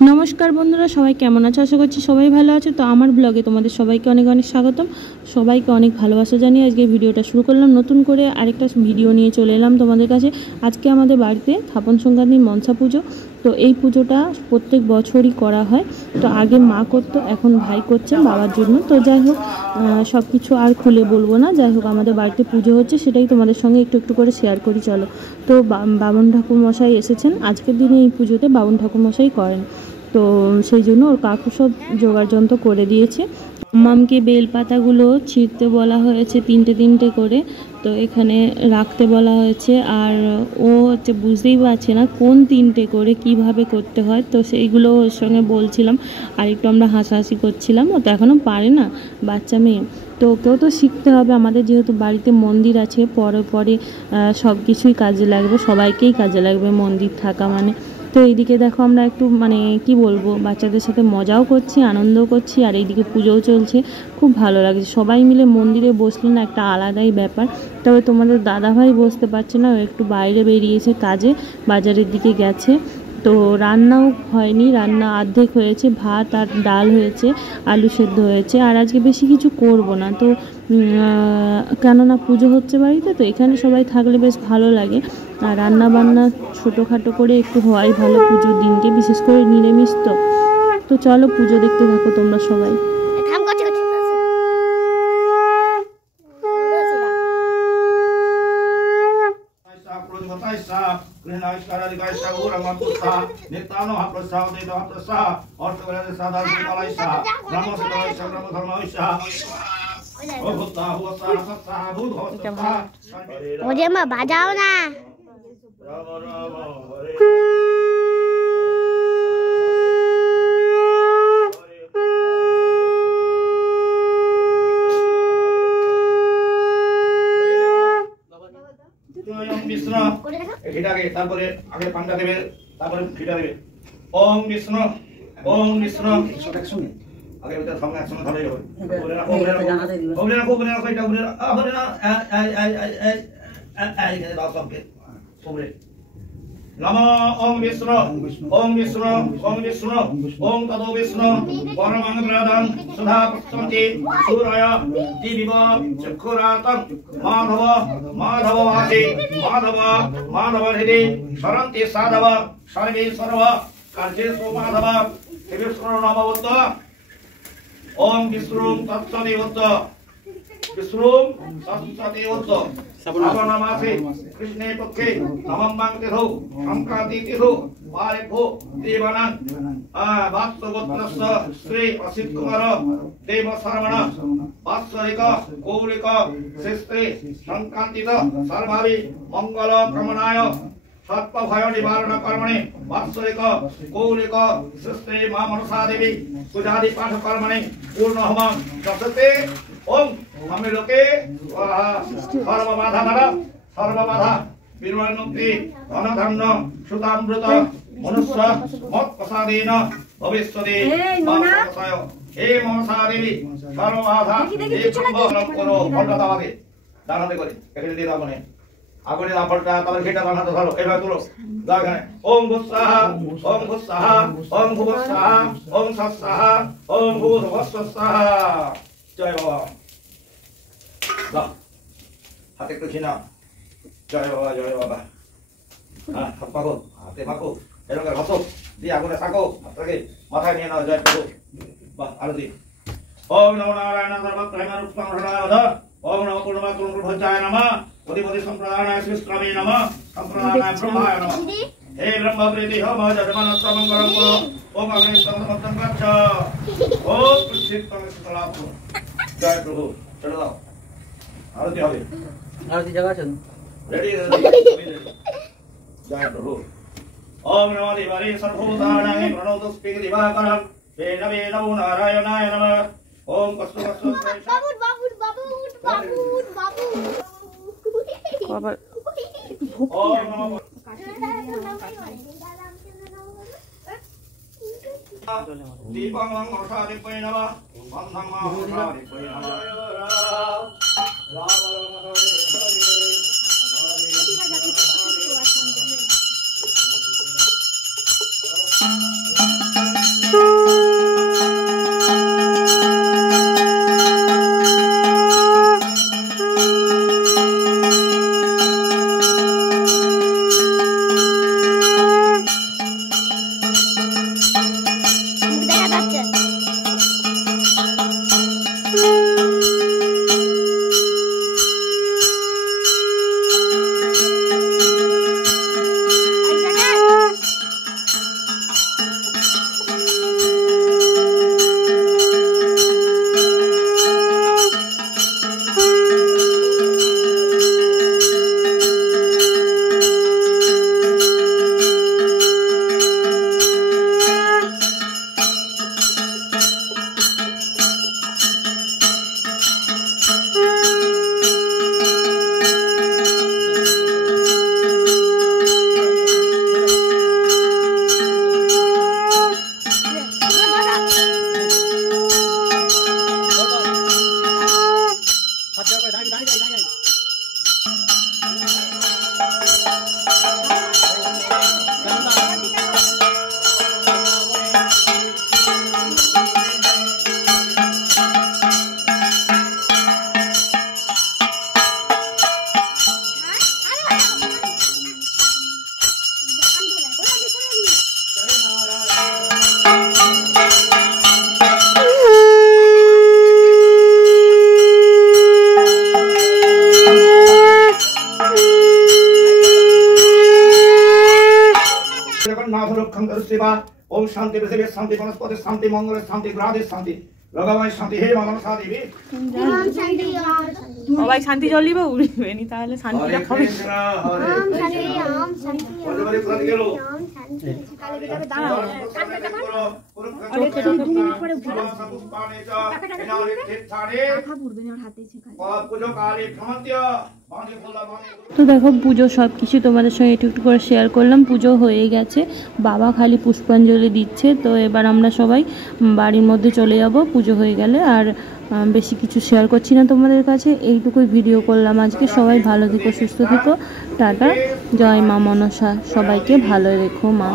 नमस्कार बंधुरा सबाई केमन आछो आशा करछि सबाई भालो आछो। तो आमार ब्लगे तोमादेर सबाइके अनेक अनेक स्वागतम। सबाइके अनेक भालोबासा जानिये आजके भिडियोटा शुरू करलाम। नतून करे आरेकटा भिडियो निये चले एलाम तोमादेर काछे। आजके आमादेर बाड़ीते स्थापन संक्रांति मनसा पुजो। तो এই পুজোটা প্রত্যেক বছরই করা হয়। তো আগে মা করতো, এখন ভাই করছে বাবার জন্য। তো যাই হোক সব কিছু আর খুলে বলবো না। যাই হোক আমাদের বাড়িতে পুজো হচ্ছে, সেটাই তোমাদের সঙ্গে একটু একটু করে শেয়ার করি চলো। তো বামুন ঠাকুর মশাই এসেছেন আজকের দিনে, এই পুজোতে বামুন ঠাকুর মশাই করেন। তো সেই জন্য ওর কাকু সব জোগাড় যন্ত্র করে দিয়েছে। মামকে বেলপাতাগুলো ছিঁড়তে বলা হয়েছে তিনটে তিনটে করে, তো এখানে রাখতে বলা হয়েছে। আর ও হচ্ছে বুঝতেই পারছে না কোন তিনটে করে কিভাবে করতে হয়, তো সেইগুলো ওর সঙ্গে বলছিলাম আর একটু আমরা হাসাহাসি করছিলাম। ও তো এখনও পারে না, বাচ্চা মেয়ে, তো ওকেও তো শিখতে হবে। আমাদের যেহেতু বাড়িতে মন্দির আছে, পরে পরে সব কিছুই কাজে লাগবে, সবাইকেই কাজে লাগবে মন্দির থাকা মানে। তো এইদিকে দেখো আমরা একটু মানে কি বলবো, বাচ্চাদের সাথে মজাও করছি, আনন্দও করছি, আর এইদিকে পুজোও চলছে। খুব ভালো লাগছে, সবাই মিলে মন্দিরে বসলে না একটা আলাদাই ব্যাপার। তবে তোমাদের দাদাভাই বসতে পারছে না, ও একটু বাইরে বেরিয়েছে কাজে, বাজারের দিকে গেছে। তো রান্নাও হয়নি, রান্না অর্ধেক হয়েছে, ভাত আর ডাল হয়েছে, আলু সেদ্ধ হয়েছে। আর আজকে বেশি কিছু করব না, তো কেননা পুজো হচ্ছে বাড়িতে, তো এখানে সবাই থাকলে বেশ ভালো লাগে। আর রান্না বান্না ছোটোখাটো করে একটু হওয়াই ভালো পুজোর দিনকে, বিশেষ করে নিরামিষ। তো চলো পুজো দেখতে থাকো তোমরা সবাই। मुझे मैं बजाओ ना। विष्णु এটাকে তারপরে আগে পান্ডা দেবে, তারপরে ফিটা দেবে। ওম বিষ্ণু ওম বিষ্ণু একসঙ্গে আগে ওটা সঙ্গে একসঙ্গে ধরে যাবে। ওরে না ওরে না ওরে না এটা ওরে না ওরে না এই দাও সবকে ওরে। নমো ওম বিষ্ণু ওম বিষ্ণু ওম বিষ্ণু ওম তদো বিষ্ণু পরমং প্রদান সুধা প্রসন্তি সূরয় জীবিব চক্ষুরাতং মাধব মাধব আসি মাধব মাধব হৃদি সরন্তি সাধব সর্বে সর্ব কার্যেষু মাধব বিষ্ণু নমঃ। ওম বিষ্ণু তৎসদেবত বিষ্ণু তৎসদেবত শ্রাবণমাসে কৃষ্ণে পক্ষে নবম্যাং তিথৌ সংক্রান্তি তিথৌ পারেভ্যো দেবানাং বাৎসগোত্রস্য শ্রী অসিত কুমার দেব শর্মণ বাৎসরিক কৌলিক শ্রেষ্ঠে সংক্রান্তিত সর্বাভি মঙ্গল কামনায় সর্বভয় নিবারণ কর্মণে বাৎসরিক কৌলিক শ্রেষ্ঠে মা মনসা দেবী পূজাদি পাঠ কর্মণে পূর্ণ হোমং যশতে। ওম আমি লোকে সর্ববাধা দ্বারা সর্ববাধা বিনয়মুক্তি ধনধান্য সুতামৃত মনুষ্য মত প্রসাদেন ভবিষ্যতে হে মনসা দেবী সর্ববাধা করো। ফলটা দাও আগে দাঁড়াতে করে এখানে দিয়ে দাও, মানে আগুনে দাও ফলটা, তারপরে ঘেটা বানাতে ধরো, এভাবে তুলো দাও এখানে। ওম ভুৎসাহা ওম ভুৎসাহা ওম ভুবৎসাহা ওম সৎসাহা ওম ভূতভস্বসাহা। জয় বাবা। দাও হাতে একটু ছিনা। জয় বাবা জয় বাবা। হ্যাঁ হাত পাকো, হাতে পাকো, এরকম করে ঘষো, দিয়ে আগুনে থাকো, হাতটাকে মাথায় নিয়ে নাও। জয় প্রভু। বাহ আরতি। ওম নমো নারায়ণ সর্বত্রহিমারূপং হৃদয়বধ। ওম নমো পূর্ণমাত্রভজ্জায় নমঃ। অধিপতি সম্প্রদানায় শ্রীশ্রমে নমঃ। সম্প্রদানায় ব্রহ্মায় নমঃ। হে ব্রহ্ম প্রীতি হোম যজমানস্য মঙ্গলং কুরু। ওম অগ্নি সংসমত্তং গচ্ছ। ওম পুষ্টিত্বং শীতলাভু। জয় প্রভু। চলে দাও আরতি হবে। আরতি জায়গা আছে রেডি জয় প্রভু। ওম নমো দেবায় সর্বভূতানাং প্রণতস্তে দিবাকরং বেন বেনমো নারায়ণায় নমঃ। ওম কস্তু কস্তু বাবু বাবু বাবু বাবু বাবু আবার ওম নমো দীপং মনসাদিপয় নমঃ। বন্ধং মনসাদিপয় নমঃ। রাম शिवा ओम शांति पृथ्वी शांति वनस्पति शांति मंगल शांति ग्रह शांति लगावाय शांति हे मनसा देवी ओम शांति সবাই শান্তি জল দিবা উড়বে নি তাহলে শান্তিটা হবে ओम शांति ओम शांति বলে করে গেল ओम शांति কালে ভিতরে দাঁড়াও অনেক দুই মিনিট পরে উঠে পুষ্পানে চ এনারে তীর্থারে আখা পূর্বে ওর হাতে শেখায় পুজো কালে ভ্রমন্ত্য বাণী বলা বাণী তো দেখো পুজো সব কিছু তোমাদের সঙ্গে একটু একটু করে শেয়ার করলাম। পুজো হয়ে গেছে, বাবা খালি পুষ্পাঞ্জলি দিচ্ছে। তো এবার আমরা সবাই বাড়ির মধ্যে চলে যাব পুজো হয়ে গেলে। আর বেশি কিছু শেয়ার করছি না তোমাদের কাছে, এইটুকুই ভিডিও করলাম আজকে। সবাই ভালো থেকো, সুস্থ থেকো, টাটা, জয় মা মনসা, সবাইকে ভালো রেখো মা।